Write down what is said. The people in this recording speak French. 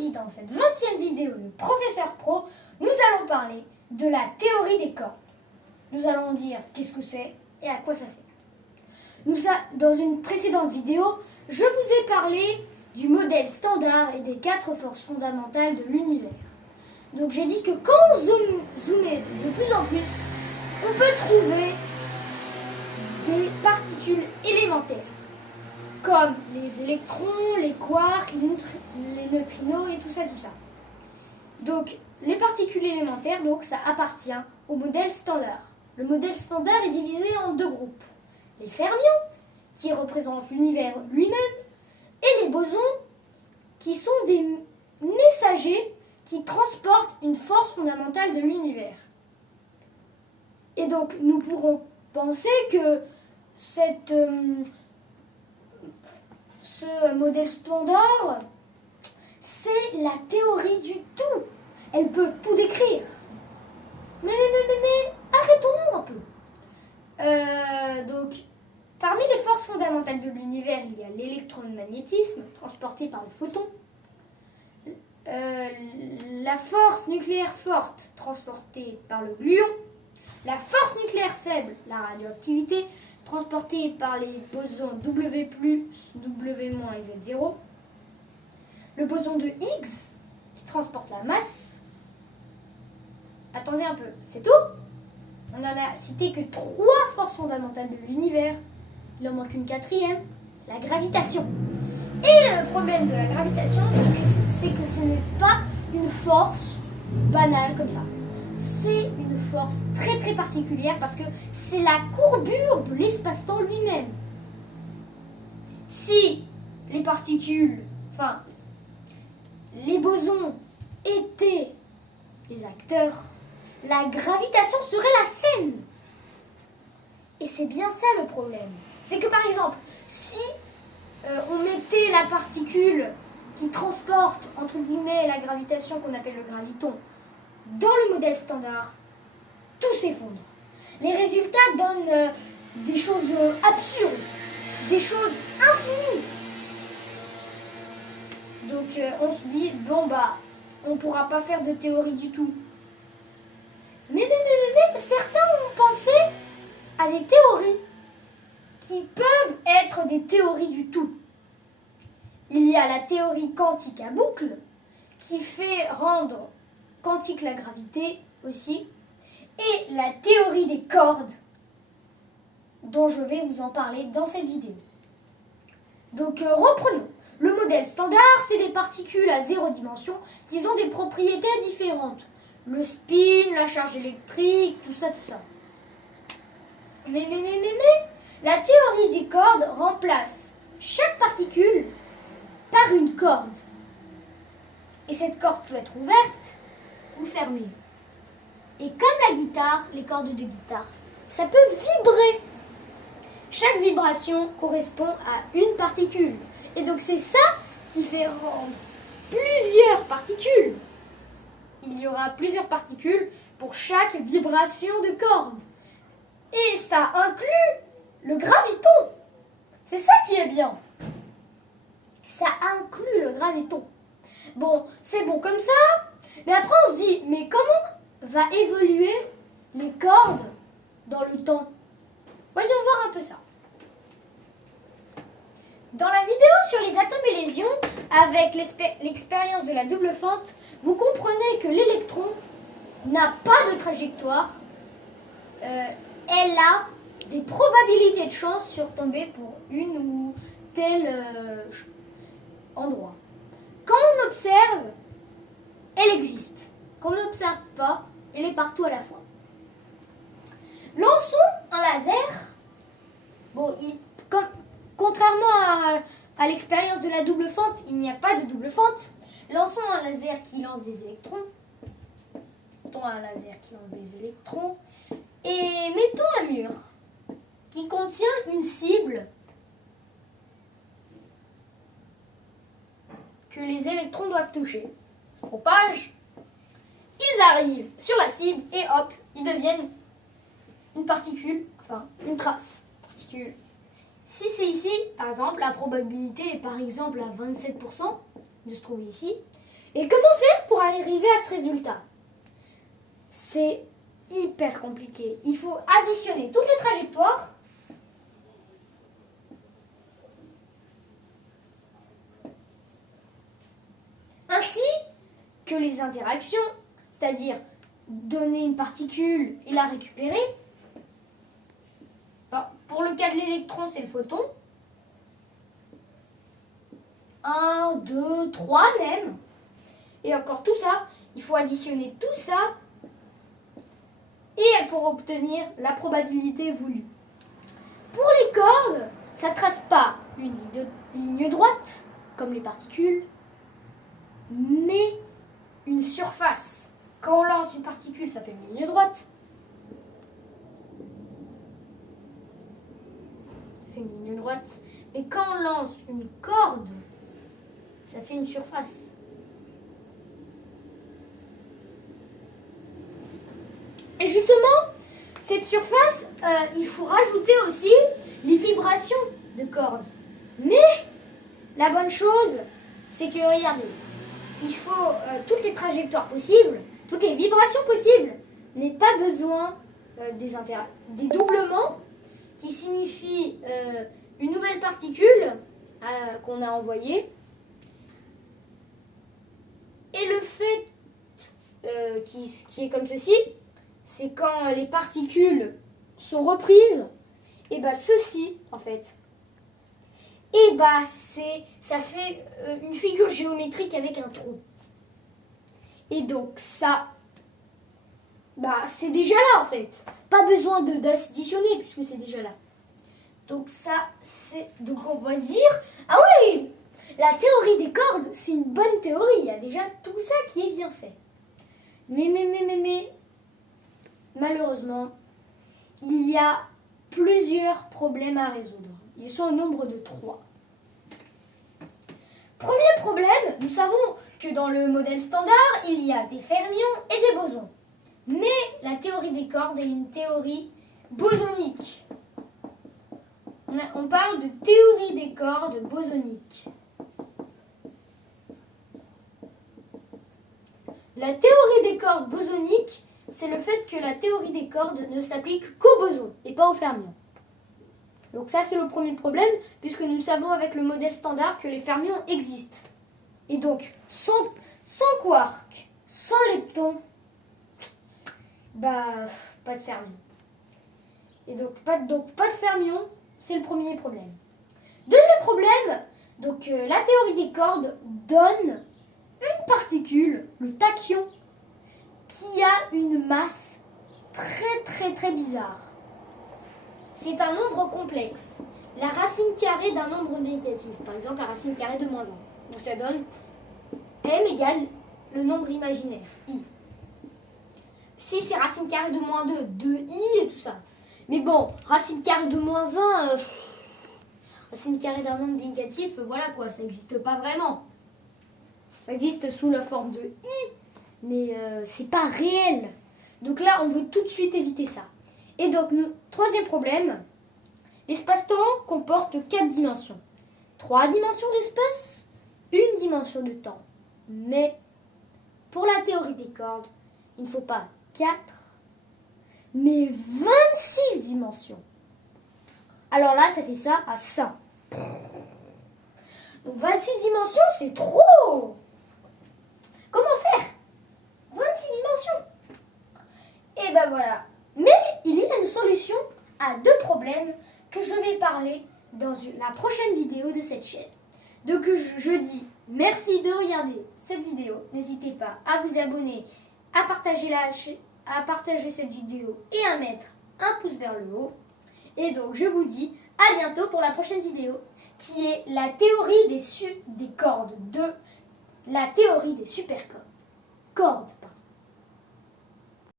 Aujourd'hui, dans cette 20e vidéo de Professeur Pro, nous allons parler de la théorie des cordes. Nous allons dire qu'est-ce que c'est et à quoi ça sert. Dans une précédente vidéo, je vous ai parlé du modèle standard et des 4 forces fondamentales de l'univers. Donc j'ai dit que quand on zoomait de plus en plus, on peut trouver des particules élémentaires, comme les électrons, les quarks, les neutrinos et tout ça. Donc, les particules élémentaires, donc, ça appartient au modèle standard. Le modèle standard est divisé en 2 groupes. Les fermions, qui représentent l'univers lui-même, et les bosons, qui sont des messagers qui transportent une force fondamentale de l'univers. Et donc, nous pourrons penser que ce modèle standard, c'est la théorie du tout. Elle peut tout décrire. Mais arrêtons-nous un peu. Donc, parmi les forces fondamentales de l'univers, il y a l'électromagnétisme, transporté par le photon. La force nucléaire forte, transportée par le gluon. La force nucléaire faible, la radioactivité, transportée par les bosons W+, W- et Z0. Le boson de Higgs, qui transporte la masse. Attendez un peu, c'est tout? On n'en a cité que 3 forces fondamentales de l'univers. Il en manque une 4e, la gravitation. Et le problème de la gravitation, c'est que ce n'est pas une force banale comme ça. C'est une force très très particulière parce que c'est la courbure de l'espace-temps lui-même. Si les particules, les bosons étaient les acteurs, la gravitation serait la scène. Et c'est bien ça le problème. C'est que par exemple, si on mettait la particule qui transporte, entre guillemets, la gravitation qu'on appelle le graviton, dans le modèle standard, tout s'effondre. Les résultats donnent des choses absurdes, des choses infinies. Donc on se dit, on ne pourra pas faire de théorie du tout. Mais certains ont pensé à des théories qui peuvent être des théories du tout. Il y a la théorie quantique à boucle, qui fait rendre quantique la gravité aussi, et la théorie des cordes, dont je vais vous en parler dans cette vidéo. Donc reprenons. Le modèle standard, c'est des particules à 0 dimension qui ont des propriétés différentes. Le spin, la charge électrique, tout ça. Mais, la théorie des cordes remplace chaque particule par une corde. Et cette corde peut être ouverte ou fermée. Et comme la guitare, les cordes de guitare, ça peut vibrer. Chaque vibration correspond à une particule. Et donc c'est ça qui fait rendre plusieurs particules. Il y aura plusieurs particules pour chaque vibration de corde. Et ça inclut le graviton. C'est ça qui est bien. Ça inclut le graviton. Bon, c'est bon comme ça. Mais après on se dit, mais comment va évoluer les cordes dans le temps? Voyons voir un peu ça. Dans la vidéo sur les atomes et les ions, avec l'expérience de la double fente, vous comprenez que l'électron n'a pas de trajectoire. Elle a des probabilités de chance sur tomber pour une ou tel endroit. Quand on observe, elle existe. Quand on n'observe pas, elle est partout à la fois. Lançons un laser. Contrairement à l'expérience de la double fente, il n'y a pas de double fente. Lançons un laser qui lance des électrons. Et mettons un mur qui contient une cible que les électrons doivent toucher. Ils se propagent, ils arrivent sur la cible et hop, ils deviennent une particule, une trace particule. Si c'est ici, par exemple, la probabilité est par exemple à 27% de se trouver ici. Et comment faire pour arriver à ce résultat? C'est hyper compliqué. Il faut additionner toutes les trajectoires ainsi que les interactions, c'est-à-dire donner une particule et la récupérer. Pour le cas de l'électron, c'est le photon. 1, 2, 3 même. Et encore tout ça, il faut additionner tout ça et pour obtenir la probabilité voulue. Pour les cordes, ça ne trace pas une ligne droite, comme les particules, mais une surface. Quand on lance une particule, ça fait une ligne droite. Ça fait une ligne droite. Mais quand on lance une corde, ça fait une surface. Et justement, cette surface, il faut rajouter aussi les vibrations de cordes. Mais la bonne chose, c'est que, regardez, il faut toutes les trajectoires possibles, toutes les vibrations possibles. N'est pas besoin des doublements qui signifient une nouvelle particule qu'on a envoyée. Et le fait qui est comme ceci, c'est quand les particules sont reprises, et bah ceci en fait. Et bah ça fait une figure géométrique avec un trou. Et donc ça, bah c'est déjà là en fait. Pas besoin d'additionner puisque c'est déjà là. Donc ça, donc on va se dire, ah oui, la théorie des cordes, c'est une bonne théorie. Il y a déjà tout ça qui est bien fait. Mais, malheureusement, il y a plusieurs problèmes à résoudre. Ils sont au nombre de 3. Premier problème, nous savons que dans le modèle standard, il y a des fermions et des bosons. Mais la théorie des cordes est une théorie bosonique. On parle de théorie des cordes bosonique. La théorie des cordes bosoniques, c'est le fait que la théorie des cordes ne s'applique qu'aux bosons et pas aux fermions. Donc ça, c'est le premier problème, puisque nous savons avec le modèle standard que les fermions existent. Et donc, sans quark, sans lepton, bah, pas de fermions. Et donc, pas de fermions, c'est le premier problème. Deuxième problème, donc la théorie des cordes donne une particule, le tachyon, qui a une masse très bizarre. C'est un nombre complexe. La racine carrée d'un nombre négatif. Par exemple, la racine carrée de -1. Donc ça donne m égale le nombre imaginaire, i. Si c'est racine carrée de -2, 2i et tout ça. Mais bon, racine carrée de -1, racine carrée d'un nombre négatif, voilà quoi, ça n'existe pas vraiment. Ça existe sous la forme de i, mais c'est pas réel. Donc là, on veut tout de suite éviter ça. Et donc, troisième problème, l'espace-temps comporte 4 dimensions. 3 dimensions d'espace, 1 dimension de temps. Mais pour la théorie des cordes, il ne faut pas 4, mais 26 dimensions. Alors là, ça fait ça à 100. Donc 26 dimensions, c'est trop! Comment faire 26 dimensions? Et ben voilà. Mais il y a une solution à 2 problèmes que je vais parler dans la prochaine vidéo de cette chaîne. Donc je dis merci de regarder cette vidéo. N'hésitez pas à vous abonner, à partager cette vidéo et à mettre un pouce vers le haut. Et donc je vous dis à bientôt pour la prochaine vidéo qui est la théorie des cordes 2, la théorie des supercordes. Cordes.